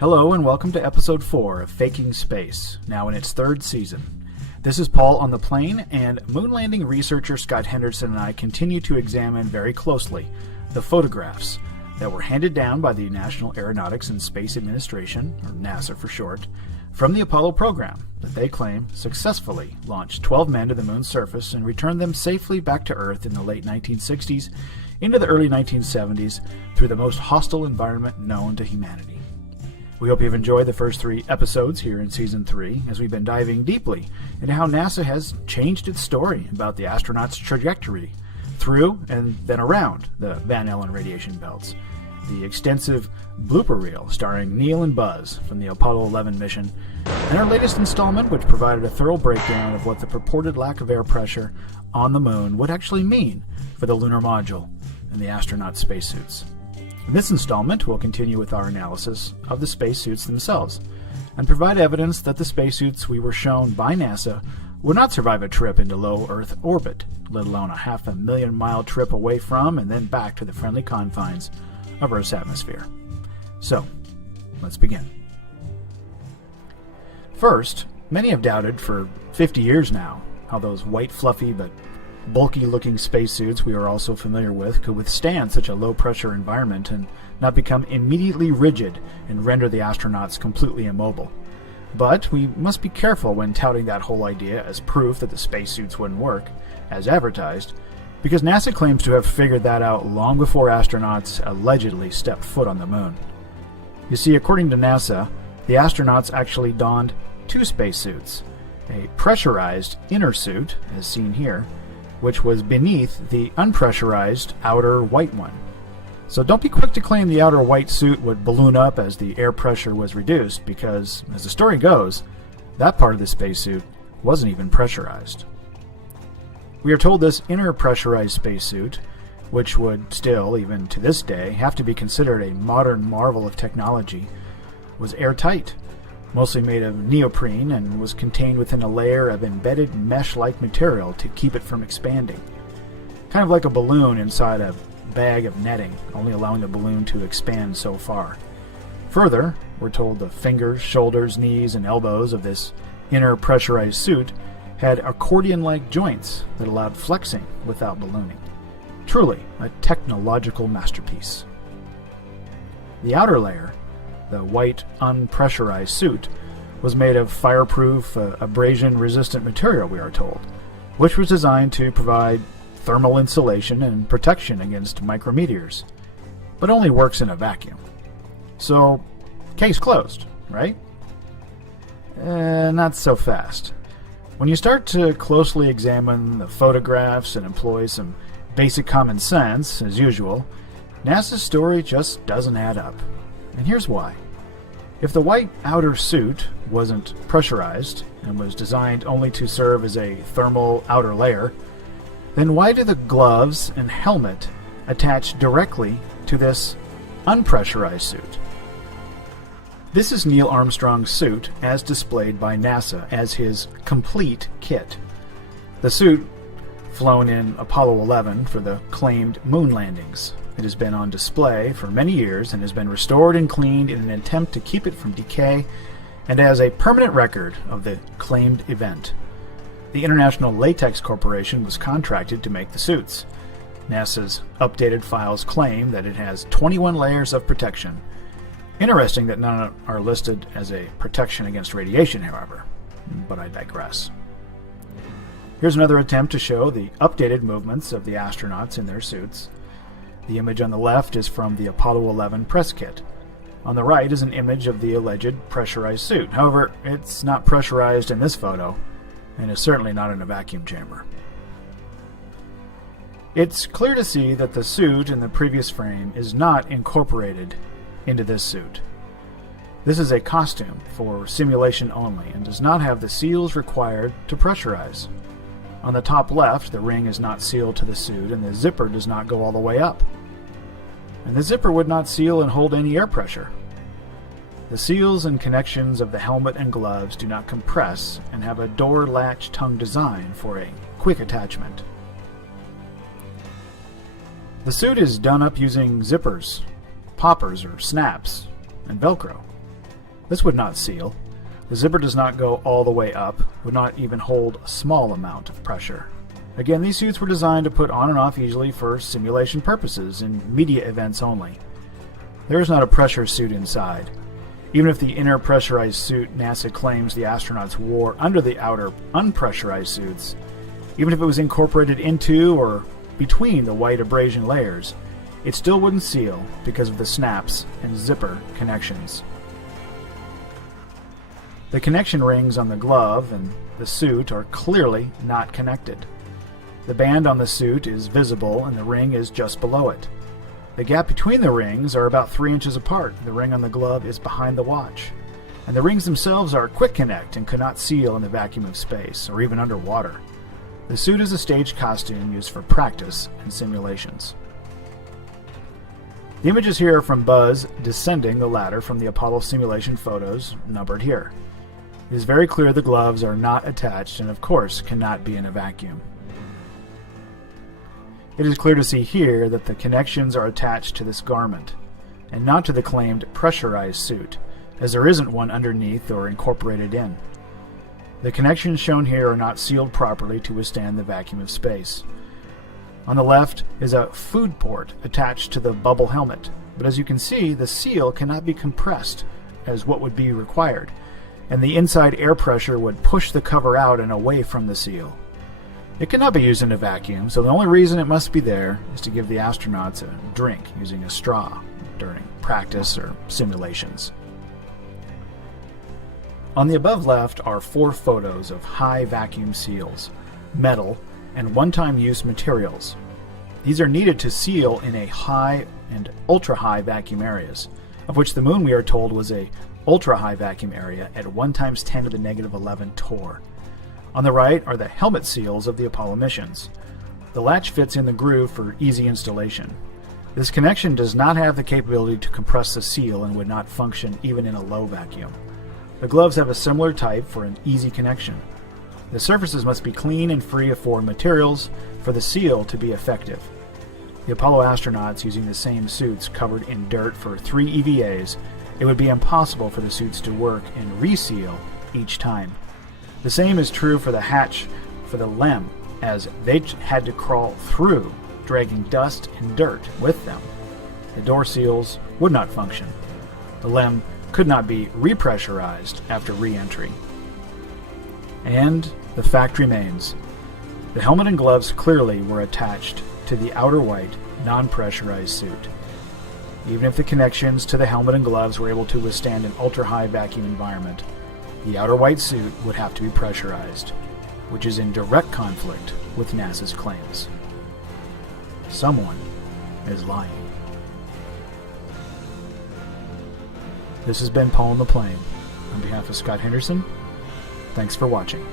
Hello and welcome to episode 4 of Faking Space, now in its third season. This is Paul on the plane, and moon landing researcher Scott Henderson and I continue to examine very closely the photographs that were handed down by the National Aeronautics and Space Administration, or NASA for short, from the Apollo program that they claim successfully launched 12 men to the moon's surface and returned them safely back to Earth in the late 1960s into the early 1970s through the most hostile environment known to humanity. We hope you've enjoyed the first 3 episodes here in Season 3, as we've been diving deeply into how NASA has changed its story about the astronauts' trajectory through and then around the Van Allen radiation belts, the extensive blooper reel starring Neil and Buzz from the Apollo 11 mission, and our latest installment, which provided a thorough breakdown of what the purported lack of air pressure on the moon would actually mean for the lunar module and the astronaut spacesuits. In this installment, we'll continue with our analysis of the spacesuits themselves and provide evidence that the spacesuits we were shown by NASA would not survive a trip into low Earth orbit, let alone a 500,000-mile trip away from and then back to the friendly confines of Earth's atmosphere. So, let's begin. First, many have doubted for 50 years now how those white, fluffy, but bulky-looking spacesuits we are also familiar with could withstand such a low-pressure environment and not become immediately rigid and render the astronauts completely immobile. But we must be careful when touting that whole idea as proof that the spacesuits wouldn't work, as advertised, because NASA claims to have figured that out long before astronauts allegedly stepped foot on the moon. You see, according to NASA, the astronauts actually donned 2 spacesuits, a pressurized inner suit, as seen here, which was beneath the unpressurized outer white one. So don't be quick to claim the outer white suit would balloon up as the air pressure was reduced, because, as the story goes, that part of the spacesuit wasn't even pressurized. We are told this inner pressurized spacesuit, which would still, even to this day, have to be considered a modern marvel of technology, was airtight, mostly made of neoprene, and was contained within a layer of embedded mesh-like material to keep it from expanding. Kind of like a balloon inside a bag of netting, only allowing the balloon to expand so far. Further, we're told the fingers, shoulders, knees, and elbows of this inner pressurized suit had accordion-like joints that allowed flexing without ballooning. Truly a technological masterpiece. The outer layer, the white, unpressurized suit, was made of fireproof, abrasion-resistant material, we are told, which was designed to provide thermal insulation and protection against micrometeors, but only works in a vacuum. So, case closed, right? Not so fast. When you start to closely examine the photographs and employ some basic common sense, as usual, NASA's story just doesn't add up. And here's why. If the white outer suit wasn't pressurized and was designed only to serve as a thermal outer layer, then why do the gloves and helmet attach directly to this unpressurized suit? This is Neil Armstrong's suit as displayed by NASA as his complete kit. The suit flown in Apollo 11 for the claimed moon landings. It has been on display for many years and has been restored and cleaned in an attempt to keep it from decay and as a permanent record of the claimed event. The International Latex Corporation was contracted to make the suits. NASA's updated files claim that it has 21 layers of protection. Interesting that none are listed as a protection against radiation, however, but I digress. Here's another attempt to show the updated movements of the astronauts in their suits. The image on the left is from the Apollo 11 press kit. On the right is an image of the alleged pressurized suit. However, it's not pressurized in this photo, and is certainly not in a vacuum chamber. It's clear to see that the suit in the previous frame is not incorporated into this suit. This is a costume for simulation only and does not have the seals required to pressurize. On the top left, the ring is not sealed to the suit and the zipper does not go all the way up. And the zipper would not seal and hold any air pressure. The seals and connections of the helmet and gloves do not compress and have a door latch tongue design for a quick attachment. The suit is done up using zippers, poppers or snaps, and Velcro. This would not seal. The zipper does not go all the way up, would not even hold a small amount of pressure. Again, these suits were designed to put on and off easily for simulation purposes and media events only. There is not a pressure suit inside. Even if the inner pressurized suit NASA claims the astronauts wore under the outer unpressurized suits, even if it was incorporated into or between the white abrasion layers, it still wouldn't seal because of the snaps and zipper connections. The connection rings on the glove and the suit are clearly not connected. The band on the suit is visible and the ring is just below it. The gap between the rings are about 3 inches apart. The ring on the glove is behind the watch. And the rings themselves are quick connect and could not seal in the vacuum of space or even underwater. The suit is a staged costume used for practice and simulations. The images here are from Buzz descending the ladder from the Apollo simulation photos, numbered here. It is very clear the gloves are not attached and of course cannot be in a vacuum. It is clear to see here that the connections are attached to this garment, and not to the claimed pressurized suit, as there isn't one underneath or incorporated in. The connections shown here are not sealed properly to withstand the vacuum of space. On the left is a food port attached to the bubble helmet, but as you can see, the seal cannot be compressed as what would be required, and the inside air pressure would push the cover out and away from the seal. It cannot be used in a vacuum, so the only reason it must be there is to give the astronauts a drink using a straw during practice or simulations. On the above left are 4 photos of high vacuum seals, metal, and one-time use materials. These are needed to seal in a high and ultra-high vacuum areas, of which the moon, we are told, was a ultra-high vacuum area at 1 × 10⁻11 torr. On the right are the helmet seals of the Apollo missions. The latch fits in the groove for easy installation. This connection does not have the capability to compress the seal and would not function even in a low vacuum. The gloves have a similar type for an easy connection. The surfaces must be clean and free of foreign materials for the seal to be effective. The Apollo astronauts using the same suits covered in dirt for 3 EVAs, it would be impossible for the suits to work and reseal each time. The same is true for the hatch for the LEM, as they had to crawl through, dragging dust and dirt with them. The door seals would not function. The LEM could not be repressurized after re-entry. And the fact remains. The helmet and gloves clearly were attached to the outer white, non-pressurized suit. Even if the connections to the helmet and gloves were able to withstand an ultra-high vacuum environment, the outer white suit would have to be pressurized, which is in direct conflict with NASA's claims. Someone is lying. This has been Paul on the Plane. On behalf of Scott Henderson, thanks for watching.